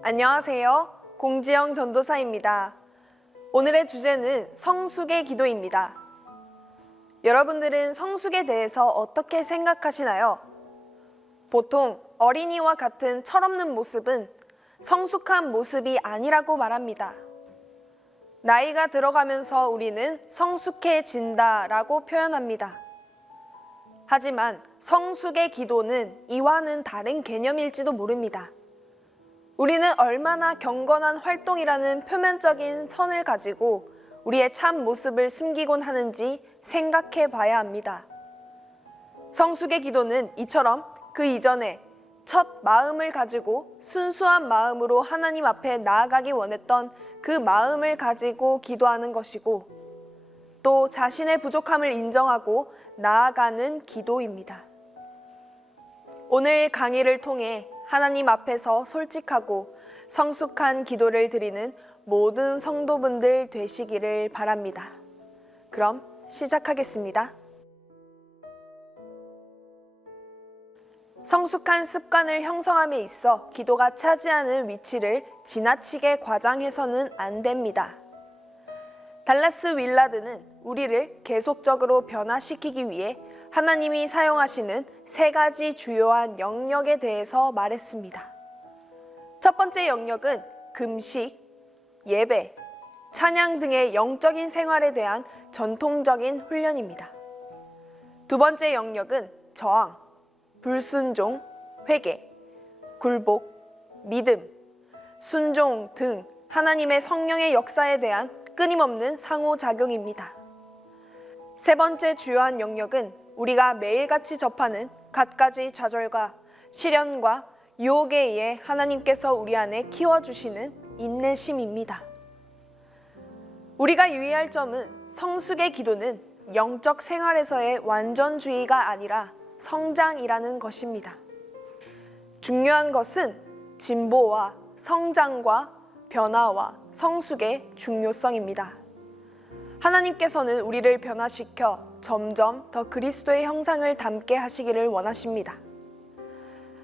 안녕하세요. 공지영 전도사입니다. 오늘의 주제는 성숙의 기도입니다. 여러분들은 성숙에 대해서 어떻게 생각하시나요? 보통 어린이와 같은 철없는 모습은 성숙한 모습이 아니라고 말합니다. 나이가 들어가면서 우리는 성숙해진다라고 표현합니다. 하지만 성숙의 기도는 이와는 다른 개념일지도 모릅니다. 우리는 얼마나 경건한 활동이라는 표면적인 선을 가지고 우리의 참 모습을 숨기곤 하는지 생각해 봐야 합니다. 성숙의 기도는 이처럼 그 이전에 첫 마음을 가지고 순수한 마음으로 하나님 앞에 나아가기 원했던 그 마음을 가지고 기도하는 것이고, 또 자신의 부족함을 인정하고 나아가는 기도입니다. 오늘 강의를 통해 하나님 앞에서 솔직하고 성숙한 기도를 드리는 모든 성도분들 되시기를 바랍니다. 그럼 시작하겠습니다. 성숙한 습관을 형성함에 있어 기도가 차지하는 위치를 지나치게 과장해서는 안 됩니다. 달라스 윌라드는 우리를 계속적으로 변화시키기 위해 하나님이 사용하시는 3가지 주요한 영역에 대해서 말했습니다. 첫 번째 영역은 금식, 예배, 찬양 등의 영적인 생활에 대한 전통적인 훈련입니다. 두 번째 영역은 저항, 불순종, 회개, 굴복, 믿음, 순종 등 하나님의 성령의 역사에 대한 끊임없는 상호작용입니다. 세 번째 주요한 영역은 우리가 매일같이 접하는 갖가지 좌절과 시련과 유혹에 의해 하나님께서 우리 안에 키워주시는 인내심입니다. 우리가 유의할 점은 성숙의 기도는 영적 생활에서의 완전주의가 아니라 성장이라는 것입니다. 중요한 것은 진보와 성장과 변화와 성숙의 중요성입니다. 하나님께서는 우리를 변화시켜 점점 더 그리스도의 형상을 닮게 하시기를 원하십니다.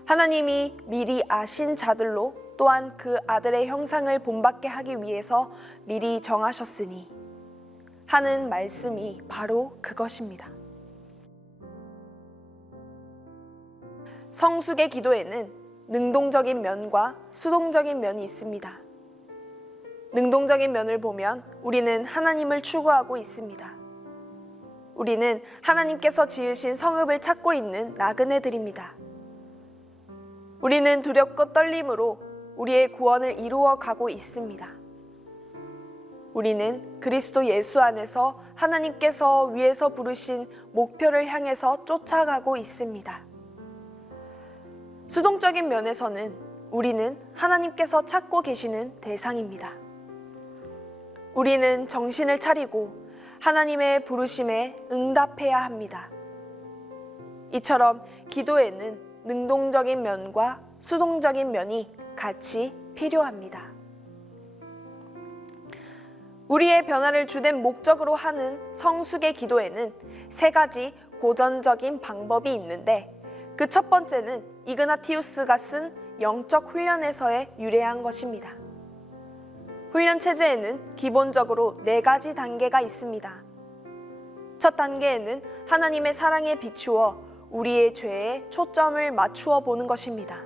하나님이 미리 아신 자들로 또한 그 아들의 형상을 본받게 하기 위해서 미리 정하셨으니 하는 말씀이 바로 그것입니다. 성숙의 기도에는 능동적인 면과 수동적인 면이 있습니다. 능동적인 면을 보면 우리는 하나님을 추구하고 있습니다. 우리는 하나님께서 지으신 성읍을 찾고 있는 나그네들입니다. 우리는 두렵고 떨림으로 우리의 구원을 이루어 가고 있습니다. 우리는 그리스도 예수 안에서 하나님께서 위에서 부르신 목표를 향해서 쫓아가고 있습니다. 수동적인 면에서는 우리는 하나님께서 찾고 계시는 대상입니다. 우리는 정신을 차리고 하나님의 부르심에 응답해야 합니다. 이처럼 기도에는 능동적인 면과 수동적인 면이 같이 필요합니다. 우리의 변화를 주된 목적으로 하는 성숙의 기도에는 3가지 고전적인 방법이 있는데, 그 첫 번째는 이그나티우스가 쓴 영적 훈련에서의 유래한 것입니다. 훈련 체제에는 기본적으로 4가지 단계가 있습니다. 첫 단계에는 하나님의 사랑에 비추어 우리의 죄에 초점을 맞추어 보는 것입니다.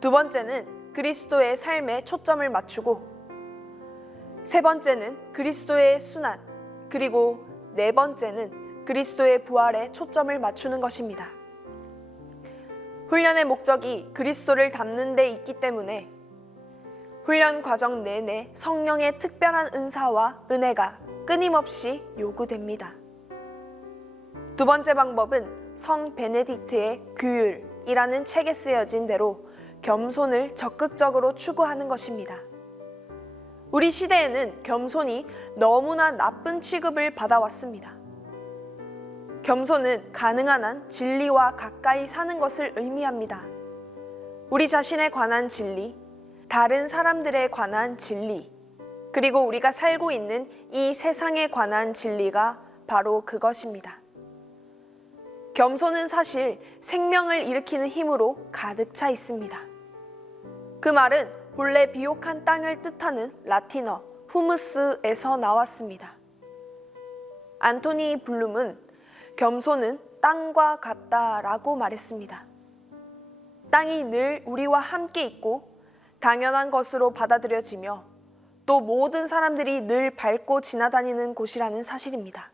두 번째는 그리스도의 삶에 초점을 맞추고, 세 번째는 그리스도의 순환, 그리고 4번째는 그리스도의 부활에 초점을 맞추는 것입니다. 훈련의 목적이 그리스도를 닮는 데 있기 때문에 훈련 과정 내내 성령의 특별한 은사와 은혜가 끊임없이 요구됩니다. 두 번째 방법은 성 베네딕트의 규율이라는 책에 쓰여진 대로 겸손을 적극적으로 추구하는 것입니다. 우리 시대에는 겸손이 너무나 나쁜 취급을 받아왔습니다. 겸손은 가능한 한 진리와 가까이 사는 것을 의미합니다. 우리 자신에 관한 진리, 다른 사람들에 관한 진리, 그리고 우리가 살고 있는 이 세상에 관한 진리가 바로 그것입니다. 겸손은 사실 생명을 일으키는 힘으로 가득 차 있습니다. 그 말은 본래 비옥한 땅을 뜻하는 라틴어 후무스에서 나왔습니다. 안토니 블룸은 겸손은 땅과 같다라고 말했습니다. 땅이 늘 우리와 함께 있고 당연한 것으로 받아들여지며 또 모든 사람들이 늘 밟고 지나다니는 곳이라는 사실입니다.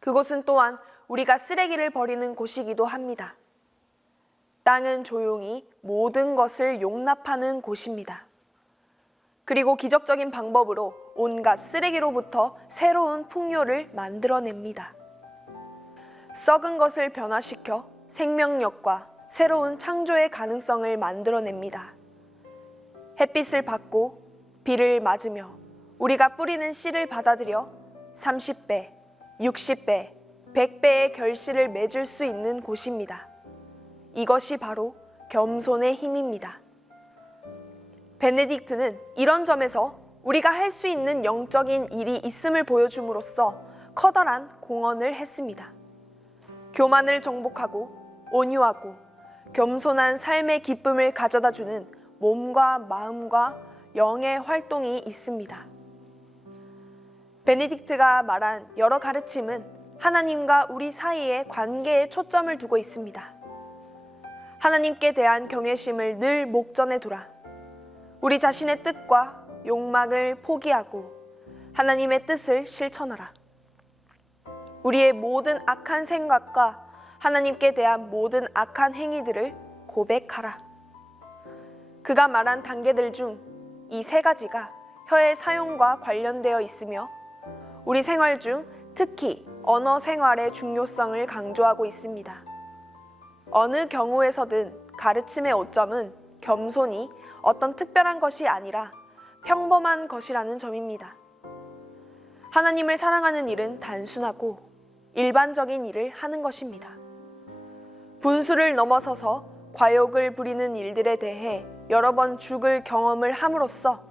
그곳은 또한 우리가 쓰레기를 버리는 곳이기도 합니다. 땅은 조용히 모든 것을 용납하는 곳입니다. 그리고 기적적인 방법으로 온갖 쓰레기로부터 새로운 풍요를 만들어냅니다. 썩은 것을 변화시켜 생명력과 새로운 창조의 가능성을 만들어냅니다. 햇빛을 받고 비를 맞으며 우리가 뿌리는 씨를 받아들여 30배, 60배, 100배의 결실을 맺을 수 있는 곳입니다. 이것이 바로 겸손의 힘입니다. 베네딕트는 이런 점에서 우리가 할 수 있는 영적인 일이 있음을 보여줌으로써 커다란 공헌을 했습니다. 교만을 정복하고 온유하고 겸손한 삶의 기쁨을 가져다주는 몸과 마음과 영의 활동이 있습니다. 베네딕트가 말한 여러 가르침은 하나님과 우리 사이의 관계에 초점을 두고 있습니다. 하나님께 대한 경외심을 늘 목전에 두라. 우리 자신의 뜻과 욕망을 포기하고 하나님의 뜻을 실천하라. 우리의 모든 악한 생각과 하나님께 대한 모든 악한 행위들을 고백하라. 그가 말한 단계들 중 이 세 가지가 혀의 사용과 관련되어 있으며 우리 생활 중 특히 언어 생활의 중요성을 강조하고 있습니다. 어느 경우에서든 가르침의 오점은 겸손이 어떤 특별한 것이 아니라 평범한 것이라는 점입니다. 하나님을 사랑하는 일은 단순하고 일반적인 일을 하는 것입니다. 분수를 넘어서서 과욕을 부리는 일들에 대해 여러 번 죽을 경험을 함으로써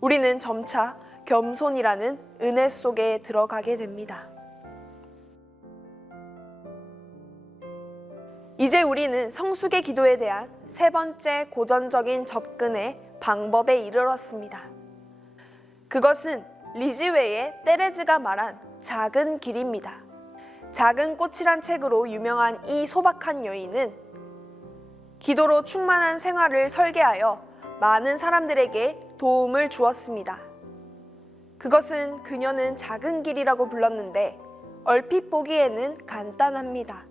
우리는 점차 겸손이라는 은혜 속에 들어가게 됩니다. 이제 우리는 성숙의 기도에 대한 세 번째 고전적인 접근의 방법에 이르렀습니다. 그것은 리즈웨의 테레즈가 말한 작은 길입니다. 작은 꽃이란 책으로 유명한 이 소박한 여인은 기도로 충만한 생활을 설계하여 많은 사람들에게 도움을 주었습니다. 그것은 그녀는 작은 길이라고 불렀는데 얼핏 보기에는 간단합니다.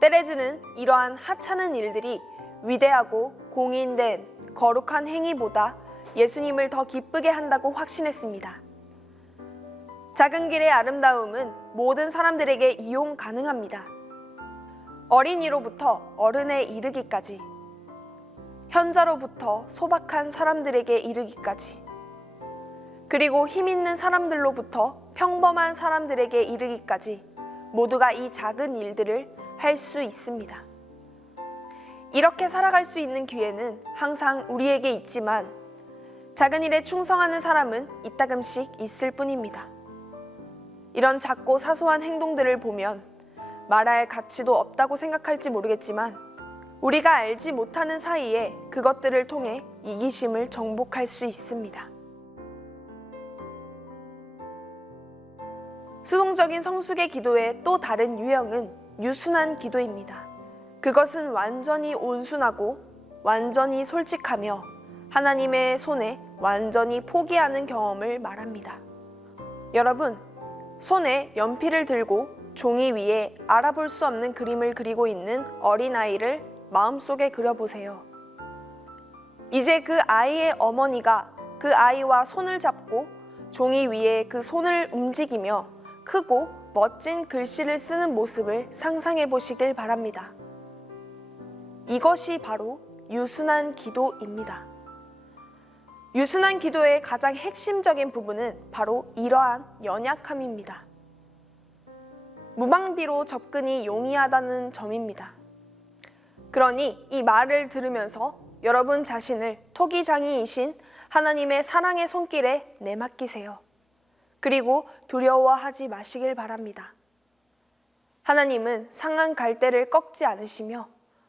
테레즈는 이러한 하찮은 일들이 위대하고 공인된 거룩한 행위보다 예수님을 더 기쁘게 한다고 확신했습니다. 작은 길의 아름다움은 모든 사람들에게 이용 가능합니다. 어린이로부터 어른에 이르기까지, 현자로부터 소박한 사람들에게 이르기까지, 그리고 힘 있는 사람들로부터 평범한 사람들에게 이르기까지 모두가 이 작은 일들을 할 수 있습니다. 이렇게 살아갈 수 있는 기회는 항상 우리에게 있지만 작은 일에 충성하는 사람은 이따금씩 있을 뿐입니다. 이런 작고 사소한 행동들을 보면 말할 가치도 없다고 생각할지 모르겠지만 우리가 알지 못하는 사이에 그것들을 통해 이기심을 정복할 수 있습니다. 수동적인 성숙의 기도의 또 다른 유형은 유순한 기도입니다. 그것은 완전히 온순하고 완전히 솔직하며 하나님의 손에 완전히 포기하는 경험을 말합니다. 여러분, 손에 연필을 들고 종이 위에 알아볼 수 없는 그림을 그리고 있는 어린아이를 마음속에 그려보세요. 이제 그 아이의 어머니가 그 아이와 손을 잡고 종이 위에 그 손을 움직이며 크고 멋진 글씨를 쓰는 모습을 상상해 보시길 바랍니다. 이것이 바로 유순한 기도입니다. 유순한 기도의 가장 핵심적인 부분은 바로 이러한 연약함입니다. 무방비로 접근이 용이하다는 점입니다. 그러니 이 말을 들으면서 여러분 자신을 토기장이이신 하나님의 사랑의 손길에 내맡기세요. 그리고 두려워하지 마시길 바랍니다. 하나님은 상한 갈대를 꺾지 않으시며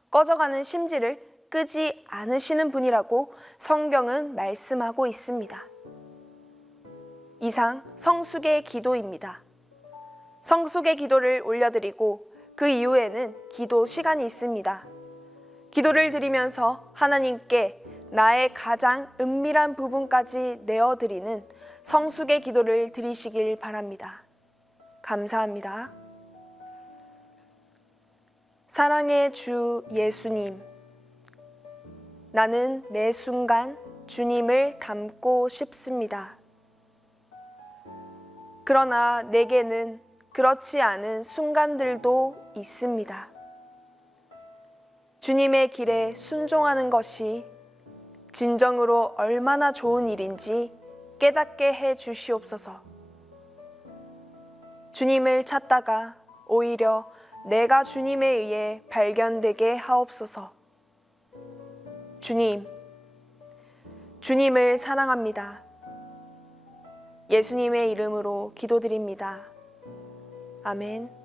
꺼져가는 심지를 끄지 않으시는 분이라고 성경은 말씀하고 있습니다. 이상 성숙의 기도입니다. 성숙의 기도를 올려드리고 그 이후에는 기도 시간이 있습니다. 기도를 드리면서 하나님께 나의 가장 은밀한 부분까지 내어드리는 성숙의 기도를 드리시길 바랍니다. 감사합니다. 사랑의 주 예수님, 나는 매 순간 주님을 닮고 싶습니다. 그러나 내게는 그렇지 않은 순간들도 있습니다. 주님의 길에 순종하는 것이 진정으로 얼마나 좋은 일인지 깨닫게 해 주시옵소서. 주님을 찾다가 오히려 내가 주님에 의해 발견되게 하옵소서. 주님을 사랑합니다. 예수님의 이름으로 기도드립니다. 아멘.